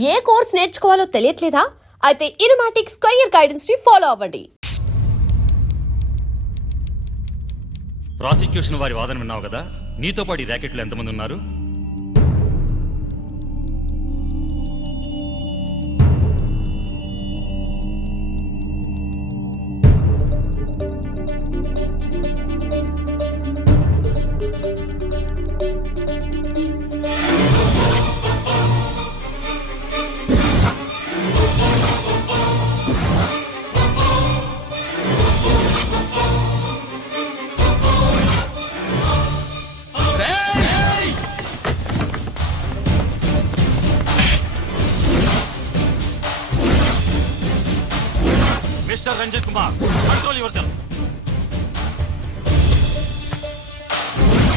ఏ course నేర్చుకోవాలో తెలియట్లేదా? అయితే ఇనుమాటిక్స్ career guidance ని follow అవ్వండి. ప్రాసిక్యూషన్ వారి వాదన విన్నావు కదా, నీతో పాటు ఈ ర్యాకెట్లో ఎంతమంది ఉన్నారు? Mister Ranjith Kumar, control yourself.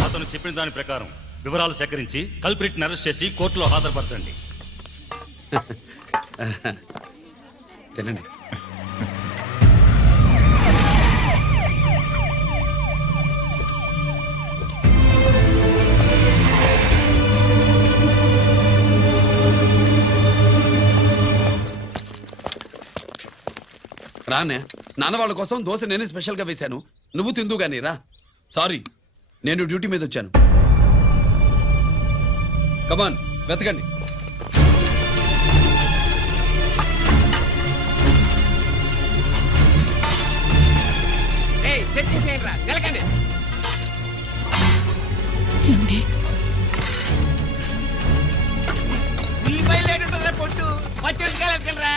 అతను చెప్పిన దాని ప్రకారం వివరాలు సేకరించి కల్ప్రిట్ అరెస్ట్ చేసి కోర్టులో హాజరుపరచండి. తినండి. రానే నాన్న వాళ్ళ కోసం దోశ నేనే స్పెషల్గా వేశాను, నువ్వు తిందు గానీ రా. సారీ, నేను డ్యూటీ మీద వచ్చాను. కమాన్ వెతకండి. పొట్టు వచ్చేరా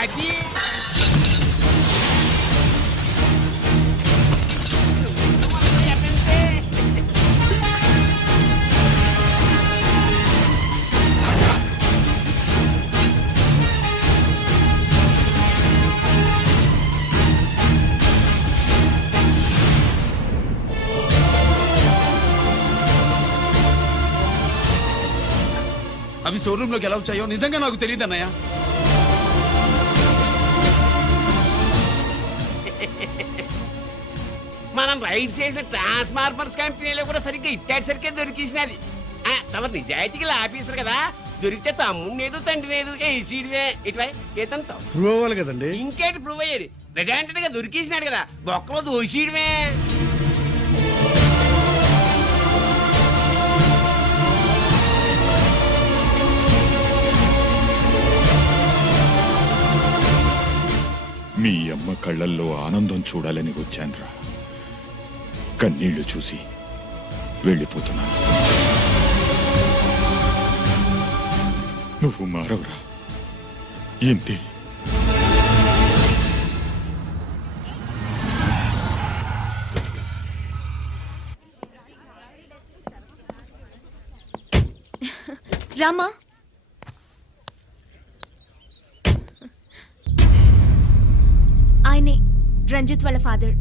అది అవి స్టోర్ రూమ్ లోకి ఎలా వచ్చాయో నిజంగా నాకు తెలియదు అన్నయ్య. మనం రైడ్ చేసిన ట్రాన్స్ఫార్మర్స్ కంపెనీలో కూడా సరిగ్గా ఇట్టాడు సరిగ్గా దొరికేసినది. తమరు నిజాయితీగా ఆఫీసర్ కదా, దొరికితే తమ్ముడు ఏదో తండ్రి ఏదో ఏసీడివే ఇటువై ఏతంతో ప్రూవ్ అవ్వాలి కదండి. ఇంకేంటి ప్రూవ్ అయ్యేది? రెడాంటెడ్ గా దొరికేసినాడు కదా, బొక్కలో దోషీయడమే. మీ అమ్మ కళ్ళల్లో ఆనందం చూడాలని వచ్చాన్రా. కన్నీళ్లు చూసి వెళ్ళిపోతున్నాను. నువ్వు మారవురా, ఇంతే. రామా, ఆయనే రంజిత్ వాళ్ళ ఫాదర్.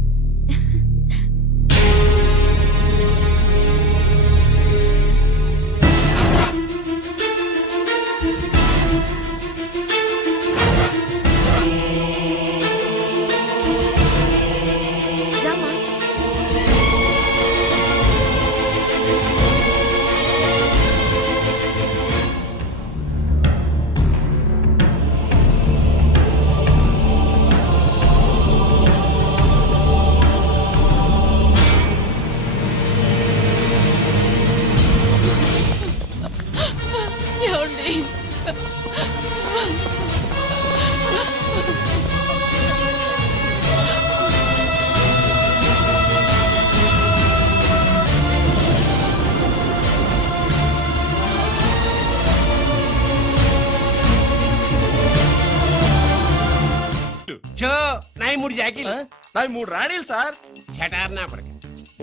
నాయి 3 జాకీలు, నావి 3 రాణీలు సార్. షటార్ నా పడక.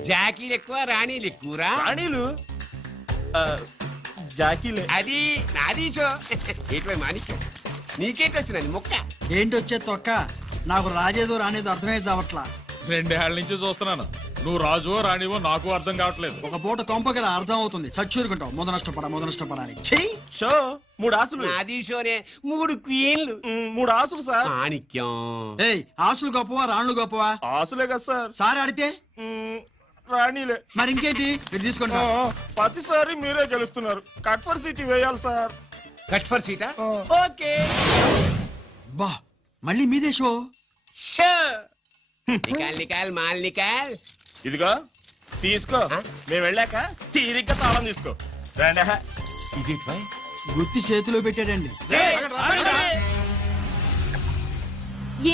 జాకీలు ఎక్కువ రాణీలు ఎక్కువరా? రాణీలు జాకీలే. అది నాది షో. ఏటివై మాణిక్యం, నీకేంటి వచ్చినది మొక్క? ఏంటి వచ్చే తొక్క? నాకు రాజేదో రానేదో అర్థమే చావట్లా. 2 ఏళ్ల నుంచి చూస్తున్నాను, నువ్వు రాజువో రాణివో నాకు అర్థం కావట్లేదు. ఒక పూట కొంపగల అర్థం అవుతుంది, చచ్చూరుకుంటావు. మొద నష్టపడాలి. చెయ్యి షో 3 ఆసులు. నాది షోనే 3 క్వీన్లు. 3 ఆసులు సార్. మాణిక్యం. ఏయ్, ఆసులు గొప్పవా రాణులు గొప్పవా? ఆసులే కదా సార్. సారి ఆడితే రాణీలే. మరి ఇంకేంటి, ఇది తీసుకోండి. ప్రతిసారి మీరే గెలుస్తున్నారు. కట్ ఫర్ సిటీ వేయాలి సార్. కట్ ఫర్ సీటా ఓకే బా మళ్ళీ మీదే షో. షో నికాల్ నికాల్ మాల్ నికాల్. ఇదిగో తీసుకో. మేము వెళ్ళాక తీరిగ్గా తాళం తీసుకో. రండి. ఇది గుత్తి చేతిలో పెట్టాడండి.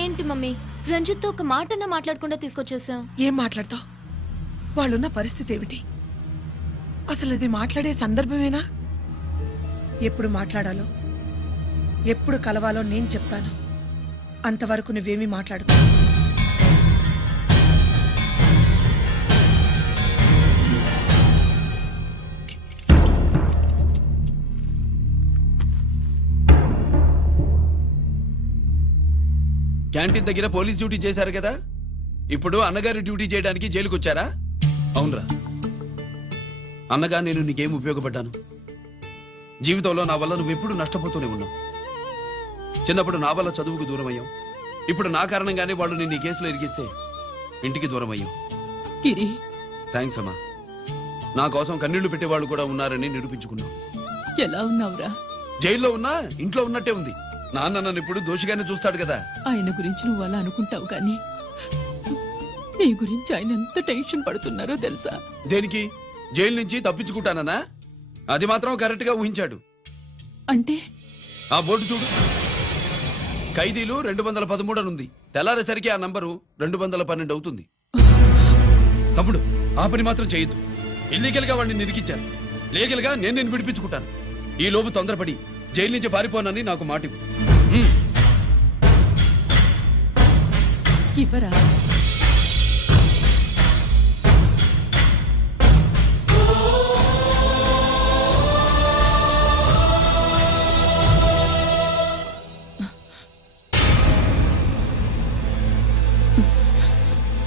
ఏంటి మమ్మీ రంజిత్తో ఒక మాటన్నా మాట్లాడకుండా తీసుకొచ్చేసాం. ఏం మాట్లాడతావు? వాళ్ళున్న పరిస్థితి ఏమిటి? అసలు అది మాట్లాడే సందర్భమేనా? ఎప్పుడు మాట్లాడాలో ఎప్పుడు కలవాలో నేను చెప్తాను. అంతవరకు నువ్వేమీ మాట్లాడుకో. క్యాంటీన్ దగ్గర పోలీస్ డ్యూటీ చేశారు కదా, ఇప్పుడు అన్నగారి డ్యూటీ చేయడానికి జైలుకి వచ్చారా? అవునరా అన్నగా, నేను నీకేం ఉపయోగపడ్డాను? జీవితంలో నా వల్ల నువ్వెప్పుడు నష్టపోతూనే ఉన్నావు. చిన్నప్పుడు నా వల్ల చదువుకు దూరం అయ్యావు. ఇప్పుడు నా కారణంగానే వాళ్ళు నిన్ను ఈ కేసులో ఇరిగిస్తే ఇంటికి దూరం అయ్యావు. గిరి, థ్యాంక్స్ అమ్మా. నా కోసం కన్నీళ్లు పెట్టేవాళ్ళు కూడా ఉన్నారని నిరూపించుకున్నావు. ఎలా ఉన్నావురా? జైల్లో ఉన్నా ఇంట్లో ఉన్నట్టే ఉంది. నాన్న నన్ను ఇప్పుడు దోషిగానే చూస్తాడు కదా. ఆయన గురించి నువ్వు అలా అనుకుంటావు కానీ నీ గురించి ఆయన ఎంత టెన్షన్ పడుతున్నారో తెలుసా? దేనికి? జైలు నుంచి తప్పించుకుంటానన్నా? అది మాత్రం కరెక్ట్ గా ఊహించాడు. అంటే ఆ బోర్డు చూడు, ఖైదీలు 213 అని ఉంది. తెల్లారేసరికి ఆ నంబరు 212 అవుతుంది. తమ్ముడు, ఆ పని మాత్రం చేయొద్దు. ఇల్లీగల్ గా వాడిని నిరికించాను. లీగల్ గా నేను విడిపించుకుంటాను. ఈ లోపు తొందరపడి జైలు నుంచి పారిపోనని నాకు మాట ఇవ్వు. ఇవ్వరా?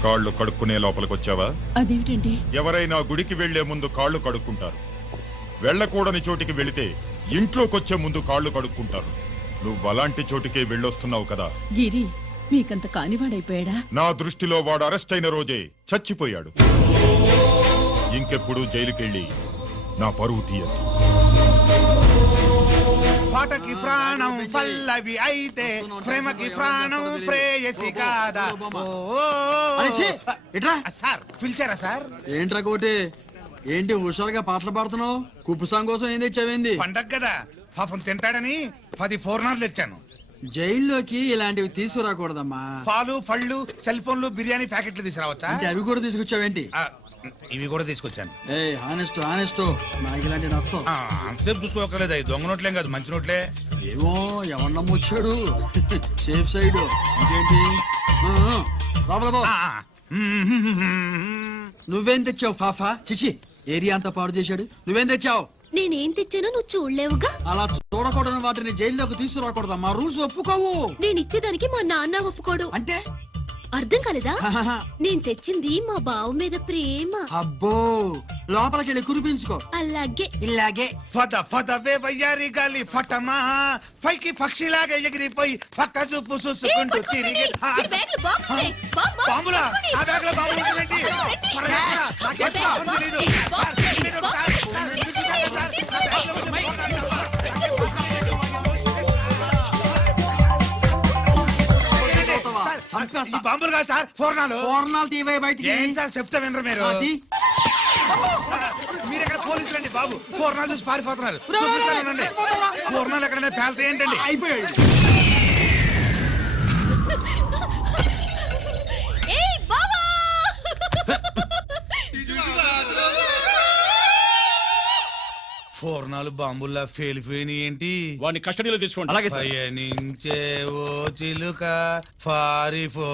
కాళ్ళు కడుక్కునే లోపలికొచ్చావా? అదేమిటండి? ఎవరైనా గుడికి వెళ్లే ముందు కాళ్ళు కడుక్కుంటారు. వెళ్ళకూడని చోటికి వెళితే ఇంట్లోకొచ్చే ముందు కాళ్ళు కడుక్కుంటారు. నువ్వు అలాంటి చోటికే వెళ్ళొస్తున్నావు కదా. గిరి మీకంత కానివాడైపోయాడా? నా దృష్టిలో వాడు అరెస్ట్ అయిన రోజే చచ్చిపోయాడు. ఇంకెప్పుడు జైలుకెళ్ళి నా పరువు తీయద్దు. పాటకి ప్రాణం పల్లవి అయితే ప్రేమకి ప్రాణం ప్రేయసి కాదా. ఇట్రా సార్ పిలిచారా సార్? ఏంట్రా కోటి, ఏంటి హుషారుగా పాటలు పాడుతున్నావు? కుప్పుసాం కోసం ఏం తెచ్చావేంది? పండగ కదా, పాపం తింటాడని 10 4 తెచ్చాను. జైల్లోకి ఇలాంటివి తీసుకురాకూడదమ్మా. పాలు పళ్ళు సెల్ ఫోన్లు బిర్యానీ ప్యాకెట్లు తీసుకురావచ్చా? అంటే అవి కూడా తీసుకొచ్చావేంటి? ఇవి కూడా తీసుకొచ్చాను. ఏ హానెస్ట్ హానెస్ట్, నాకు ఇలాంటి నచ్చవు. అంతసేపు చూసుకోకలేదు. అవి దొంగ నోట్లేం కాదు, మంచి నోట్లే. ఏమో ఎవరు నమ్మొచ్చాడు. Safe side. ఇంకేంటి? లోపల పో. నువ్వేం తెచ్చావు ఫాఫా? చిచి, ఏరియా అంతా పాడు చేశాడు. నువ్వేం తెచ్చావు? నేనేం తెచ్చానో నువ్వు చూడలేవుగా. అలా చూడకూడని వాటిని జైల్లోకి తీసుకురాకూడదమ్మా. రూల్స్ ఒప్పుకోవు. నేను ఇచ్చేదానికి మా నాన్న ఒప్పుకోడు. అంటే అర్థం కాలేదా? నేను తెచ్చింది మా బావ మీద ప్రేమ. అబ్బో, లోపలికెళ్ళి కురిపించుకో. అలాగే ఇలాగే ఫద ఫదవే వయ్యారి గాలి ఫటమా పైకి పక్షిలాగా ఎగిరిపోయి పక్క చూపు చూసుకుంటూ తిరిగి. బాంబులా? ఆ బ్యాగ్ లో బాంబులు ఉంటాయండి. త్వరగా రా. నాకేం బాంబులు తెలీదు. ఈ బాంబులు కాదు సార్, ఫోర్నాలు. పూర్ణాలు తీవే బయటికి. ఏం సార్ చెప్తా వినరు మీరు? మీరు ఎక్కడ పోలీసులు అండి బాబు? ఫోర్నాలు చూసి పారిపోతున్నారు. ఫోర్నాలు ఎక్కడైనా పేలితే ఏంటండి? అయిపోయాడు. ఫోర్నాలు బాంబుల్లా ఫేలిపోయినాయి ఏంటి? వాడిని కస్టడీలో తీసుకోండి. అలాగే సార్. పయనించే ఓ చిలుక పారిపో.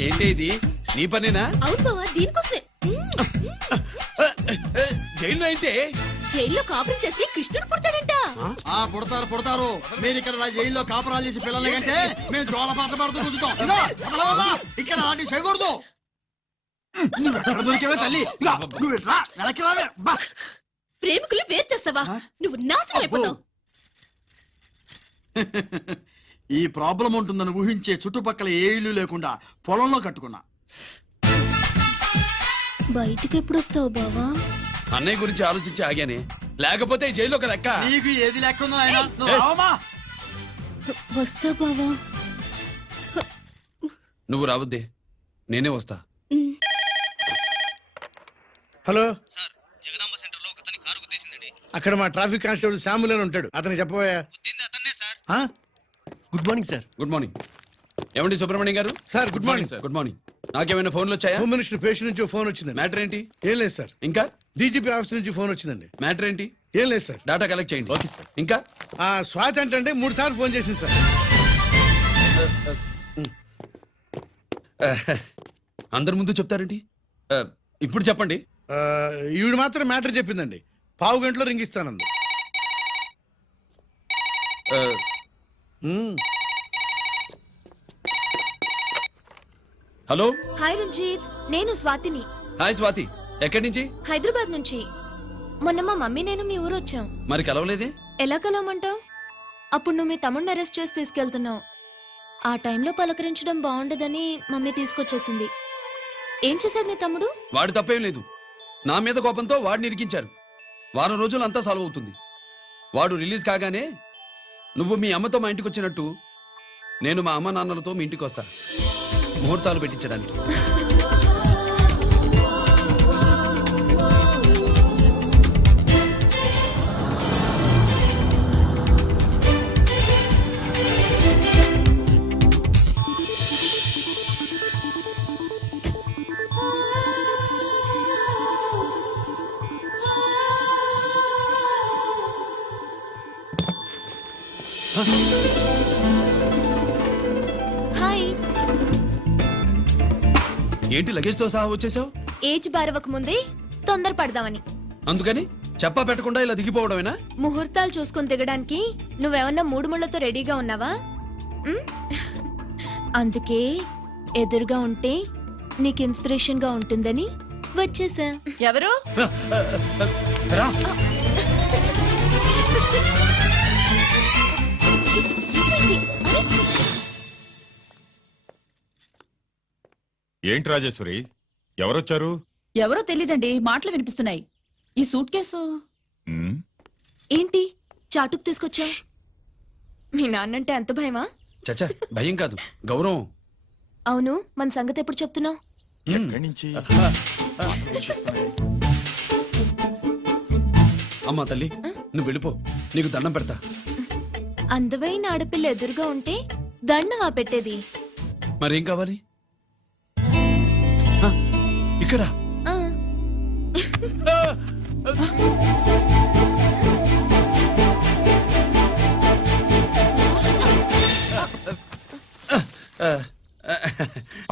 ఏంటి ఇది? నీ పనేనా? అవును బావా, దీనికోసమే. జైల్లో అయితే జైల్లో కాపురం చేస్తే కృష్ణుడు పుడతాడంట. పుడతారు పుడతారు. మీరు ఇక్కడ నా జైల్లో కాపురాలు చేసి పిల్లల కంటే మేము జోల పాటలు పాడుతూ కూర్చుంటాం. ఇక్కడ ఆడి చేయకూడదు. నువ్వు ఎక్కడ దొరికేవే తల్లి? నువ్వు ఇట్రా, వెనక్కి రావే. ప్రేమికులు వేరు చేస్తావా? నువ్వు నాశనం అయిపోతావు. ఈ ప్రాబ్లం ఉంటుందని ఊహించే చుట్టుపక్కల ఏ ఇల్లు లేకుండా పొలంలో కట్టుకున్నా. బయటికి ఎప్పుడు వస్తావు బావా? అన్నయ్య గురించి ఆలోచించి ఆగానే. లేకపోతే ఈ జైల్లో కదా ఎక్క. నీకు ఏది లెక్క ఉందో ఆయన నువ్వు రావమ్మా. వస్తా బావా. నువ్వు రావద్దే, నేనే వస్తా. హలో అక్కడ మా ట్రాఫిక్ కానిస్టేబుల్ శాంబుల్ అని ఉంటాడు, అతనికి చెప్పబోయా. Good morning sir. Good morning. ఏమండి సుబ్రహ్మణ్యం గారు? Sir good morning sir. Good morning. నాకేమైనా ఫోన్లు వచ్చాయా? హోమ్ మినిస్టర్ పేషెంట్ నుంచి ఫోన్ వచ్చింది. మ్యాటర్ ఏంటి? ఏం లేదు సార్. ఇంకా డీజీపీ ఆఫీస్ నుంచి ఫోన్ వచ్చిందండి. మ్యాటర్ ఏంటి? ఏం లేదు సార్. డేటా కలెక్ట్ చేయండి. Okay sir. ఇంకా ఆ స్వాతి అంటే 3 సార్లు ఫోన్ చేసింది సార్. అందరి ముందు చెప్తారేంటి? ఇప్పుడు చెప్పండి. ఈవిడ మాత్రం మ్యాటర్ చెప్పిందండి. 15 గంటలో రింగ్ ఇస్తానంది. హలో. హాయ్ రంజిత్, నేను స్వాతిని. హాయ్ స్వాతి, ఎక్కడి నుంచి? హైదరాబాద్ నుంచి. మొన్న మా మమ్మీ నేను మీ ఊరు వచ్చాం. మరి కలవలేదే? ఎలా కలవమంటావు? అప్పుడు నువ్వు మీ తమ్ముడిని అరెస్ట్ చేసి తీసుకెళ్తున్నావు. ఆ టైంలో పలకరించడం బాగుండదని మమ్మీ తీసుకొచ్చేసింది. ఏం చేశాడు నీ తమ్ముడు? వాడు తప్పేం లేదు. నా మీద కోపంతో వాడిని ఇరికించారు. వారం రోజులు అంతా సాల్వ్ అవుతుంది. వాడు రిలీజ్ కాగానే నువ్వు మీ అమ్మతో మా ఇంటికి వచ్చినట్టు నేను మా అమ్మ నాన్నలతో మీ ఇంటికి వస్తా, ముహూర్తాలు పెట్టించడానికి. హాయ్. ఏంటి లగేజ్తో సహా వచ్చేసావు? ఏజ్ బారవక ముందే తొందర పడదామని. అందుకని చెప్పా పెట్టకుండా ఇలా దిగిపోవడమేనా? ముహూర్తాలు చూసుకుని దిగడానికి నువ్వేమన్నా 3 ముళ్ళతో రెడీగా ఉన్నావా? ఉమ్? అందుకే ఎదురుగా ఉంటే నీకు ఇన్స్పిరేషన్ గా ఉంటుందని వచ్చేసా. ఎవరు? రా. ఏంటి రాజేశ్వరి, ఎవరొచ్చారు? ఎవరో తెలీదండి, మాటలు వినిపిస్తున్నాయి. ఈ సూట్ కేసు ఉమ్, ఏంటి చాటుకు తీసుకొచ్చావు? మీ నాన్నంటే అంత భయమా? చచ్చా, భయం కాదు, గౌరవం. అవును, మన సంగతి ఎప్పుడు చెప్తున్నావు? ఎక్కడి నుంచి? అమ్మా తల్లి, నువ్వు వెళ్ళిపో, నీకు దండం పెడతా. అందమైన ఆడపిల్ల ఎదురుగా ఉంటే దండవా పెట్టేది? మరేం కావాలి? ఆ, ఇక్కడ ఆ.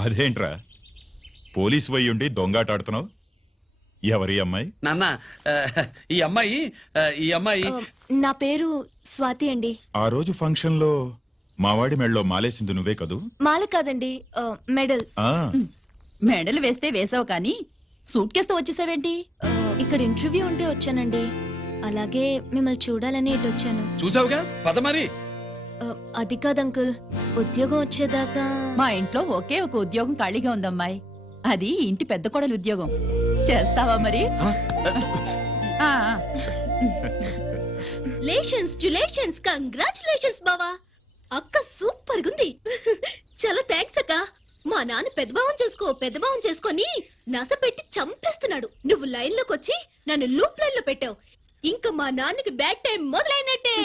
అదేంట్రా పోలీసు వై ఉండి దొంగాటాడుతున్నావు? ఎవరి అమ్మాయి? నాన్న, ఈ అమ్మాయి నా పేరు స్వాతి అండి. ఆ రోజు ఫంక్షన్ లో మావాడి మెళ్ళలో మాలేసింది నువ్వే కదూ? మాల కాదండి, మెడల్. ఆ, మెడలు వేస్తే వేసావు కానీ సూట్ కేసుతో వచ్చేసావేంటి? ఇక్కడ ఇంటర్వ్యూ ఉంటే వచ్చానండి. అలాగే మిమ్మల్ని చూడాలని ఇటు వచ్చాను. చూసావుగా, పద మరి. అది కాదు అంకుల్, ఉద్యోగం వచ్చేదాకా. మా ఇంట్లో ఒకే ఒక ఉద్యోగం ఖాళీగా ఉందమ్మాయి, అది ఇంటి పెద్ద కోడలు ఉద్యోగం. చేస్తావా మరి? ఆ, లేషన్స్ కంగ్రాచులేషన్స్ బావా. అక్క సూపర్ గుంది. చాలా థ్యాంక్స్ అక్క. మా నాన్న పెద్దభావం చేసుకొని నస పెట్టి చంపేస్తున్నాడు. నువ్వు లైన్ లోకి వచ్చి నన్ను లూప్ లైన్ లో పెట్టావు. ఇంకా మా నాన్నకి బ్యాడ్ టైం మొదలైనట్టే.